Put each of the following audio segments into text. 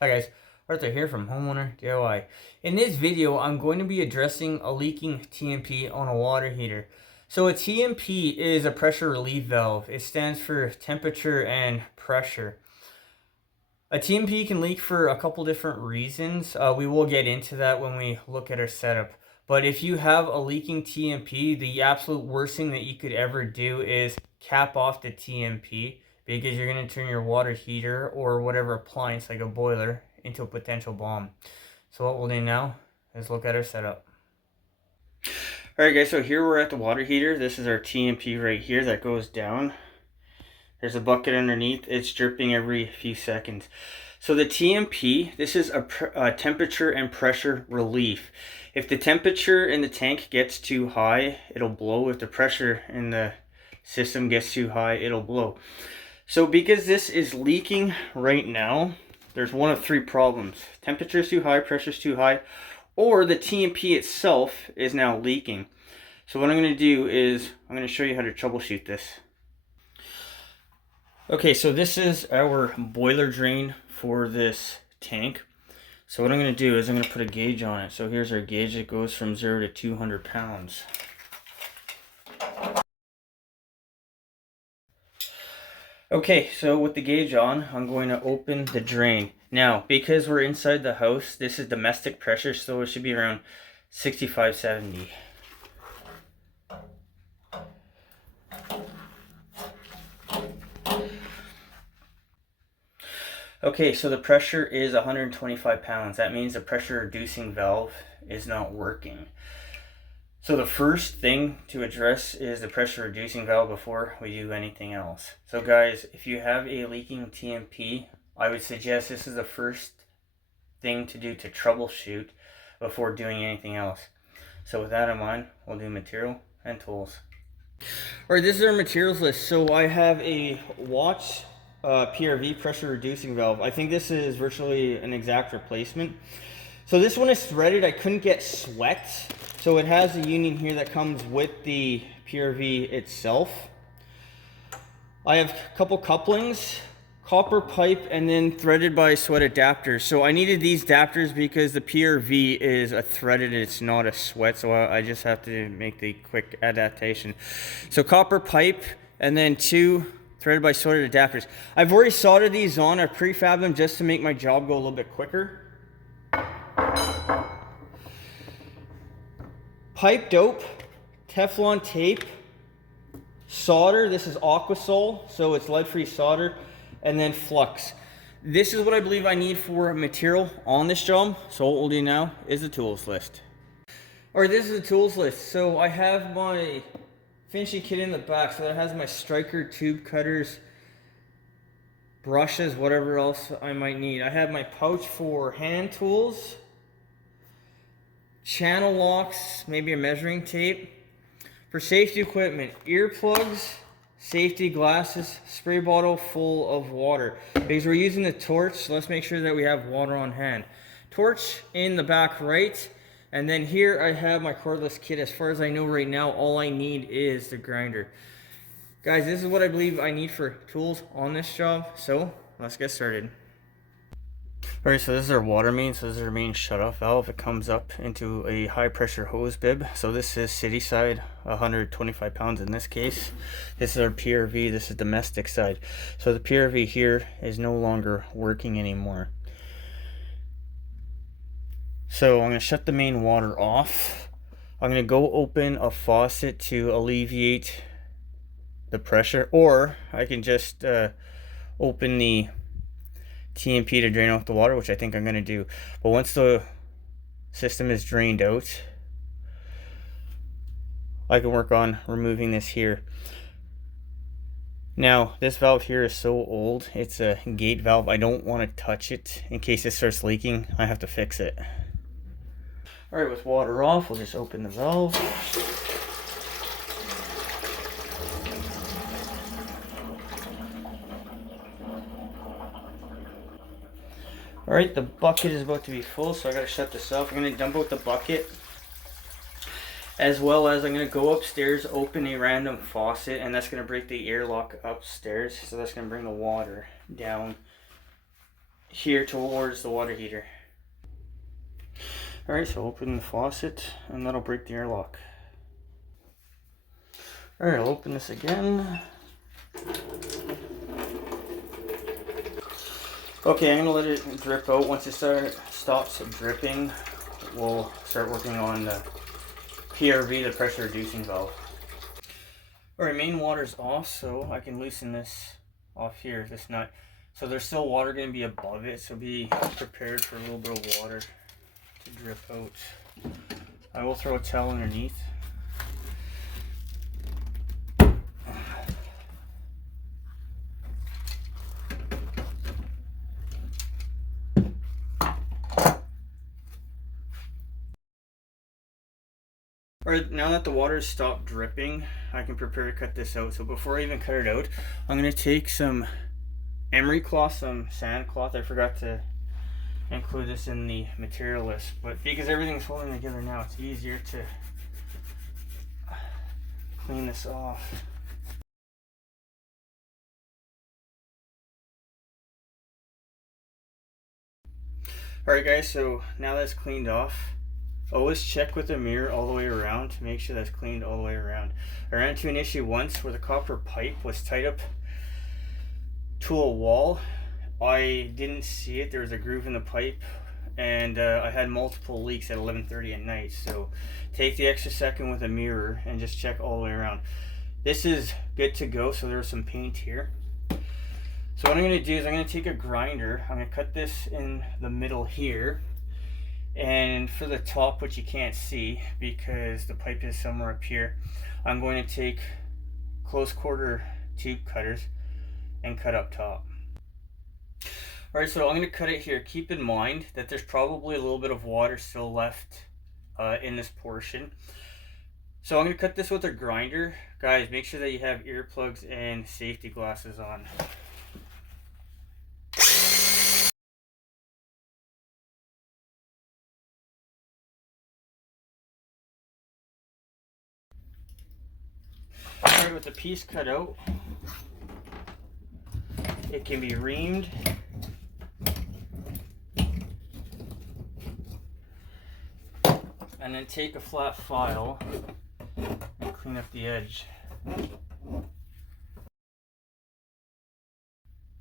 Hi guys, Arthur here from Homeowner DIY. In this video, I'm going to be addressing a leaking TMP on a water heater. So a TMP is a pressure relief valve. It stands for temperature and pressure. A TMP can leak for a couple different reasons. We will get into that when we look at our setup. But if you have a leaking TMP, the absolute worst thing that you could ever do is cap off the TMP, because you're going to turn your water heater or whatever appliance like a boiler into a potential bomb. So what we'll do now is look at our setup. Alright guys, so here we're at the water heater. This is our TMP right here that goes down. There's a bucket underneath. It's dripping every few seconds. So the TMP, this is a temperature and pressure relief. If the temperature in the tank gets too high, it'll blow. If the pressure in the system gets too high, it'll blow. So because this is leaking right now, there's one of three problems. Temperature is too high, pressure is too high, or the TMP itself is now leaking. So what I'm going to do is I'm going to show you how to troubleshoot this. Okay, so this is our boiler drain for this tank. So what I'm going to do is I'm going to put a gauge on it. So here's our gauge. It goes from 0 to 200 pounds. Okay, so with the gauge on, I'm going to open the drain. Now, because we're inside the house, this is domestic pressure, so it should be around 65, 70. Okay, so the pressure is 125 pounds. That means the pressure reducing valve is not working. So the first thing to address is the pressure reducing valve before we do anything else. So guys, if you have a leaking TMP, I would suggest this is the first thing to do to troubleshoot before doing anything else. So with that in mind, we'll do material and tools. Alright, this is our materials list. So I have a Watts PRV pressure reducing valve. I think this is virtually an exact replacement. So this one is threaded. I couldn't get sweat. So it has a union here that comes with the PRV itself. I have a couple couplings, copper pipe, and then threaded by sweat adapters. So I needed these adapters because the PRV is a threaded, it's not a sweat. So I just have to make the quick adaptation. So copper pipe, and then two threaded by sweat adapters. I've already soldered these on. I prefabbed them just to make my job go a little bit quicker. Pipe dope, Teflon tape, solder. This is Aquasol, so it's lead-free solder, and then flux. This is what I believe I need for material on this job. So what we'll do now is the tools list. All right, this is the tools list. So I have my finishing kit in the back. So that has my striker, tube cutters, brushes, whatever else I might need. I have my pouch for hand tools, channel locks, maybe a measuring tape. For safety equipment, earplugs, safety glasses, spray bottle full of water. Because we're using the torch, so let's make sure that we have water on hand. Torch in the back right, and then here I have my cordless kit. As far as I know right now, all I need is the grinder. Guys, this is what I believe I need for tools on this job, so let's get started. Alright, so this is our water main. So this is our main shutoff valve. It comes up into a high pressure hose bib. So this is city side, 125 pounds in this case. This is our PRV, this is domestic side. So the PRV here is no longer working anymore. So I'm going to shut the main water off. I'm going to go open a faucet to alleviate the pressure, or I can just open the TMP to drain off the water, which I think I'm going to do. But once the system is drained out, I can work on removing this here. Now, this valve here is so old, it's a gate valve. I don't want to touch it in case it starts leaking. I have to fix it. Alright, with water off, we'll just open the valve. Alright, the bucket is about to be full, so I gotta shut this off. I'm gonna dump out the bucket, as well as I'm gonna go upstairs, open a random faucet, and that's gonna break the airlock upstairs. So that's gonna bring the water down here towards the water heater. Alright, so open the faucet and that'll break the airlock. Alright, I'll open this again. Okay, I'm gonna let it drip out. Once it stops dripping, we'll start working on the PRV, the pressure reducing valve. Alright, main water's off, so I can loosen this off here, this nut. So there's still water going to be above it, so be prepared for a little bit of water to drip out. I will throw a towel underneath. Alright, now that the water's stopped dripping, I can prepare to cut this out. So before I even cut it out, I'm going to take some emery cloth, some sand cloth. I forgot to include this in the material list, but because everything's holding together now, it's easier to clean this off. Alright guys, so now that's cleaned off, always check with the mirror all the way around to make sure that's cleaned all the way around. I ran into an issue once where the copper pipe was tied up to a wall. I didn't see it. There was a groove in the pipe, and I had multiple leaks at 11:30 at night. So take the extra second with a mirror and just check all the way around. This is good to go. So there's some paint here. So what I'm going to do is I'm going to take a grinder. I'm going to cut this in the middle here, and for the top, which you can't see because the pipe is somewhere up here, I'm going to take close quarter tube cutters and cut up top. Alright, so I'm going to cut it here. Keep in mind that there's probably a little bit of water still left in this portion. So I'm going to cut this with a grinder. Guys, make sure that you have earplugs and safety glasses on. Alright, with the piece cut out, it can be reamed. And then take a flat file and clean up the edge.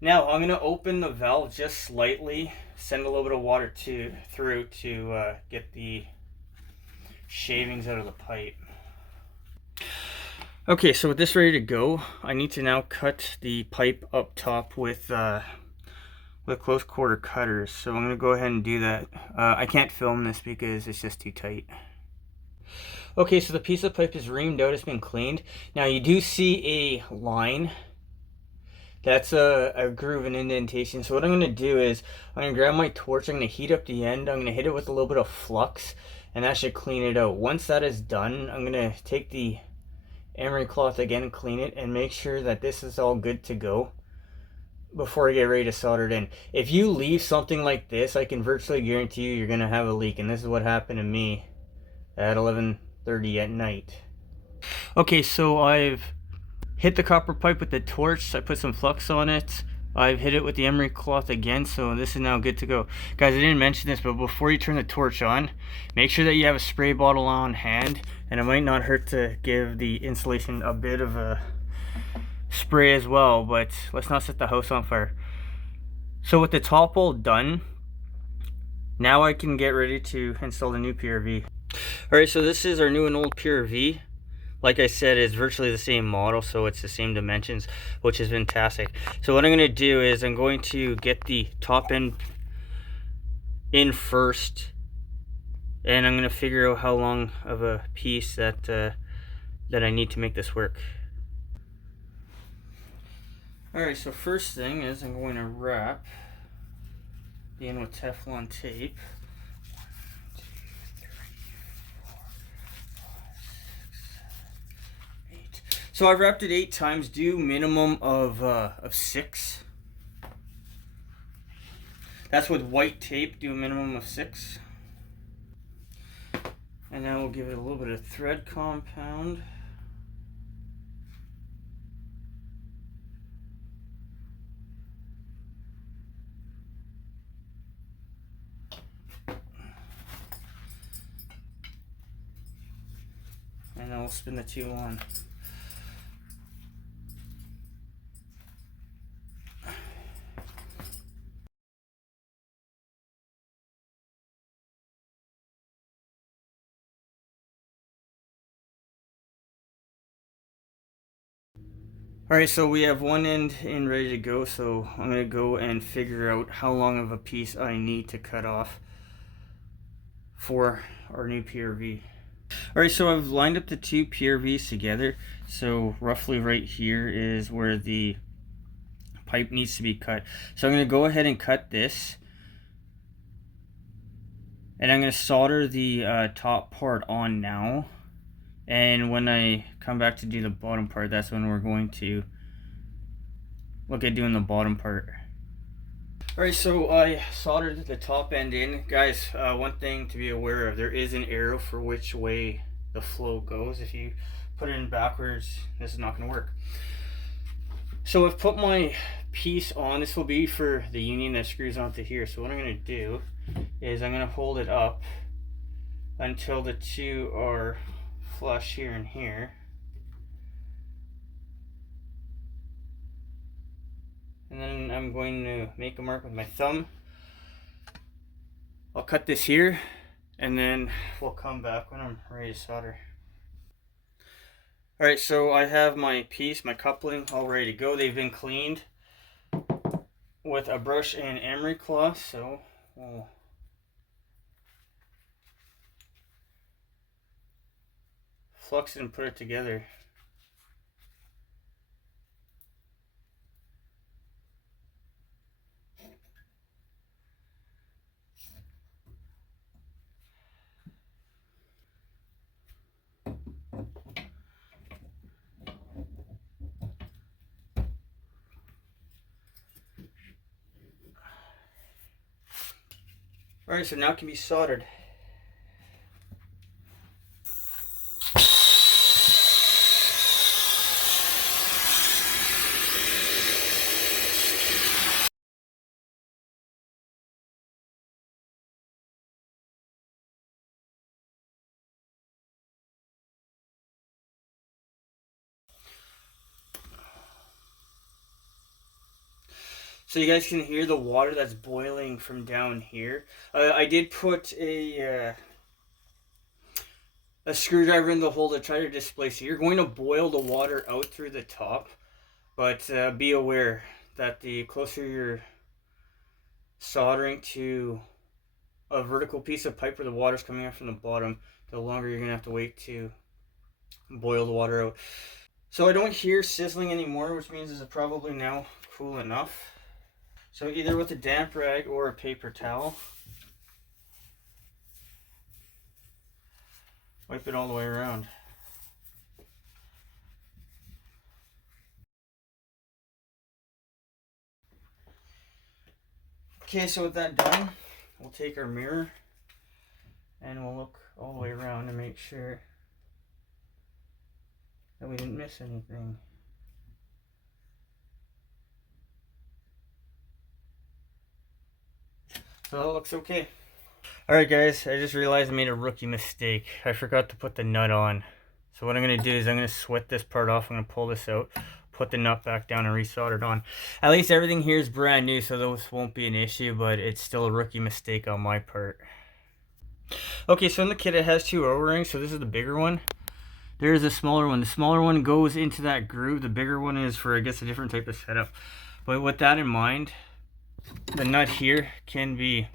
Now I'm going to open the valve just slightly, send a little bit of water through to get the shavings out of the pipe. Okay, so with this ready to go, I need to now cut the pipe up top with close quarter cutters. So I'm going to go ahead and do that. I can't film this because it's just too tight. Okay, so the piece of pipe is reamed out, it's been cleaned. Now you do see a line. That's a groove and indentation. So what I'm going to do is I'm going to grab my torch, I'm going to heat up the end, I'm going to hit it with a little bit of flux, and that should clean it out. Once that is done, I'm going to take the emery cloth again and clean it and make sure that this is all good to go before I get ready to solder it in. If you leave something like this, I can virtually guarantee you're going to have a leak, and this is what happened to me at 11:30 at night. Okay, so I've hit the copper pipe with the torch. I put some flux on it. I've hit it with the emery cloth again, so this is now good to go. Guys, I didn't mention this, but before you turn the torch on, make sure that you have a spray bottle on hand, and it might not hurt to give the insulation a bit of a spray as well, but let's not set the house on fire. So with the top all done, now I can get ready to install the new PRV. Alright, so this is our new and old PRV. Like I said, it's virtually the same model, so it's the same dimensions, which is fantastic. So what I'm going to do is I'm going to get the top end in first, and I'm going to figure out how long of a piece that I need to make this work. Alright, so first thing is I'm going to wrap the end with Teflon tape. So I've wrapped it 8 times. Do minimum of 6. That's with white tape. Do a minimum of 6. And now we'll give it a little bit of thread compound. we'll spin the two on. Alright, so we have one end in ready to go, so I'm going to go and figure out how long of a piece I need to cut off for our new PRV. Alright, so I've lined up the two PRVs together, so roughly right here is where the pipe needs to be cut. So I'm going to go ahead and cut this, and I'm going to solder the top part on now. And when I come back to do the bottom part, that's when we're going to look at doing the bottom part. Alright, so I soldered the top end in. Guys, one thing to be aware of, there is an arrow for which way the flow goes. If you put it in backwards, this is not going to work. So I've put my piece on. This will be for the union that screws onto here. So what I'm going to do is I'm going to hold it up until the two are flush here and here. And then I'm going to make a mark with my thumb. I'll cut this here, and then we'll come back when I'm ready to solder. Alright, so I have my piece, my coupling, all ready to go. They've been cleaned with a brush and emery cloth, so we'll flux it and put it together. Alright, so now it can be soldered. So you guys can hear the water that's boiling from down here. I did put a screwdriver in the hole to try to displace it. You're going to boil the water out through the top, but be aware that the closer you're soldering to a vertical piece of pipe where the water's coming out from the bottom, the longer you're going to have to wait to boil the water out. So I don't hear sizzling anymore, which means it's probably now cool enough. So either with a damp rag or a paper towel, wipe it all the way around. Okay, so with that done, we'll take our mirror and we'll look all the way around to make sure that we didn't miss anything. So that looks okay. Alright guys, I just realized I made a rookie mistake. I forgot to put the nut on. So what I'm going to do is I'm going to sweat this part off. I'm going to pull this out, put the nut back down, and resolder it on. At least everything here is brand new, so those won't be an issue, but it's still a rookie mistake on my part. Okay, so in the kit it has two O-rings, so this is the bigger one. There's a smaller one. The smaller one goes into that groove. The bigger one is for, I guess, a different type of setup. But with that in mind, the nut here can be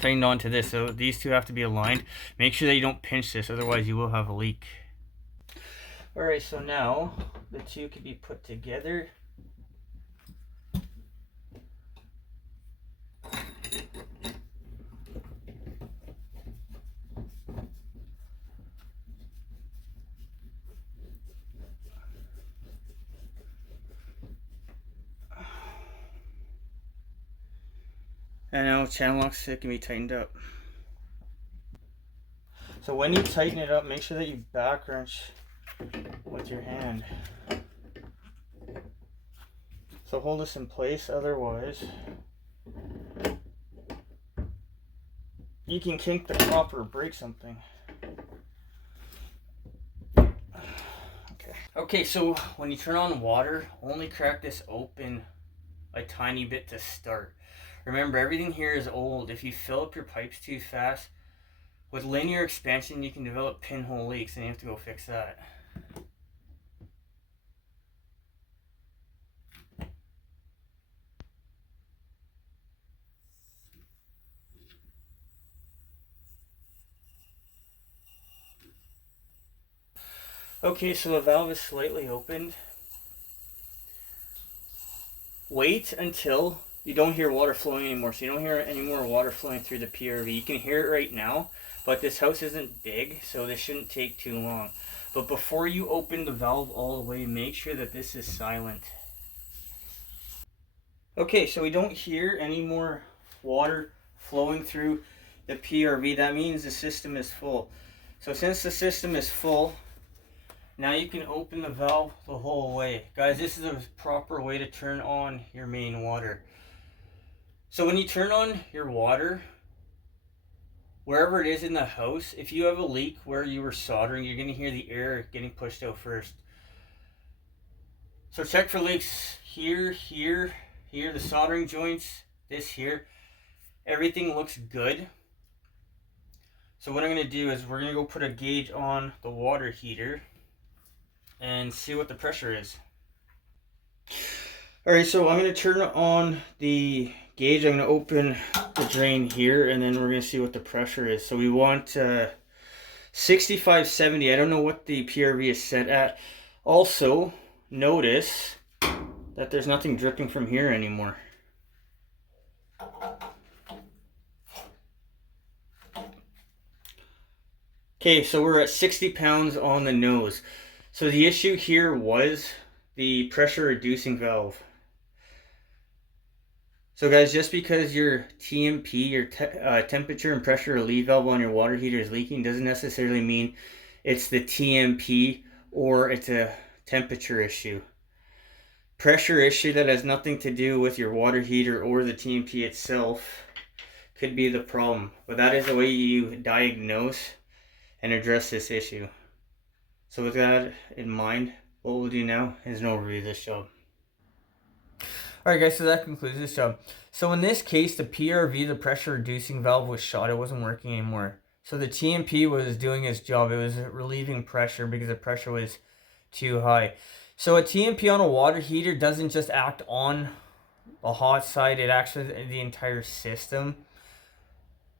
tightened onto this, so these two have to be aligned. Make sure that you don't pinch this, otherwise you will have a leak. Alright, so now the two can be put together. And now channel locks, it can be tightened up. So when you tighten it up, make sure that you back wrench with your hand. So hold this in place, otherwise you can kink the copper or break something. Okay, so when you turn on water, only crack this open a tiny bit to start. Remember, everything here is old. If you fill up your pipes too fast, with linear expansion, you can develop pinhole leaks, and you have to go fix that. Okay, so the valve is slightly opened. Wait until you don't hear water flowing anymore. So you don't hear any more water flowing through the PRV. You can hear it right now, but this house isn't big, so this shouldn't take too long. But before you open the valve all the way, make sure that this is silent. Okay, so we don't hear any more water flowing through the PRV. That means the system is full. So since the system is full, now you can open the valve the whole way. Guys, this is a proper way to turn on your main water. So when you turn on your water, wherever it is in the house, if you have a leak where you were soldering, you're going to hear the air getting pushed out first. So check for leaks here, here, here, the soldering joints, this here. Everything looks good. So what I'm going to do is we're going to go put a gauge on the water heater and see what the pressure is. Alright, so I'm going to turn on the gauge. I'm going to open the drain here, and then we're going to see what the pressure is. So we want 65-70. I don't know what the PRV is set at. Also, notice that there's nothing dripping from here anymore. Okay, so we're at 60 pounds on the nose. So the issue here was the pressure reducing valve. So guys, just because your TMP, your temperature and pressure relief valve on your water heater is leaking doesn't necessarily mean it's the TMP or it's a temperature issue. Pressure issue that has nothing to do with your water heater or the TMP itself could be the problem. But that is the way you diagnose and address this issue. So with that in mind, what we'll do now is an overview of this job. Alright guys, so that concludes this job. So in this case, the PRV, the pressure reducing valve, was shot. It wasn't working anymore. So the TMP was doing its job. It was relieving pressure because the pressure was too high. So a TMP on a water heater doesn't just act on the hot side, it acts on the entire system.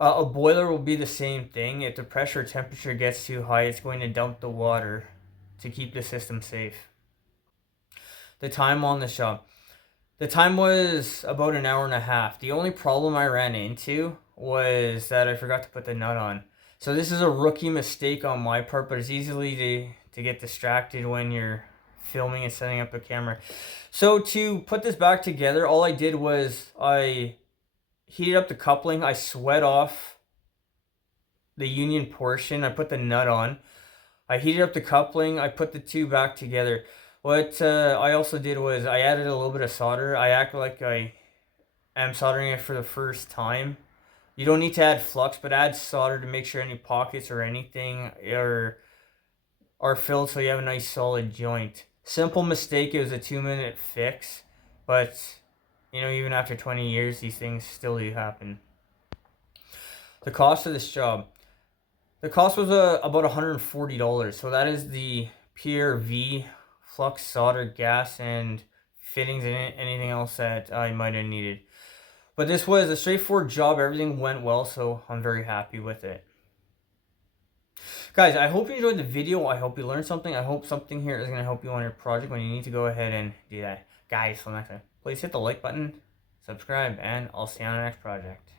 A boiler will be the same thing. If the pressure or temperature gets too high, it's going to dump the water to keep the system safe. The time on the job. The time was about an hour and a half. The only problem I ran into was that I forgot to put the nut on. So this is a rookie mistake on my part, but it's easily to get distracted when you're filming and setting up a camera. So to put this back together, all I did was I heated up the coupling. I sweat off the union portion. I put the nut on. I heated up the coupling. I put the two back together. What I also did was I added a little bit of solder. I act like I am soldering it for the first time. You don't need to add flux, but add solder to make sure any pockets or anything are filled so you have a nice solid joint. Simple mistake. It was a 2-minute fix, but you know, even after 20 years, these things still do happen. The cost of this job. The cost was about $140. So that is the PRV, flux, solder, gas, and fittings, and anything else that I might have needed. But this was a straightforward job. Everything went well, so I'm very happy with it. Guys, I hope you enjoyed the video. I hope you learned something. I hope something here is going to help you on your project when you need to go ahead and do that. Guys, till next time, please hit the like button, subscribe, and I'll see you on the next project.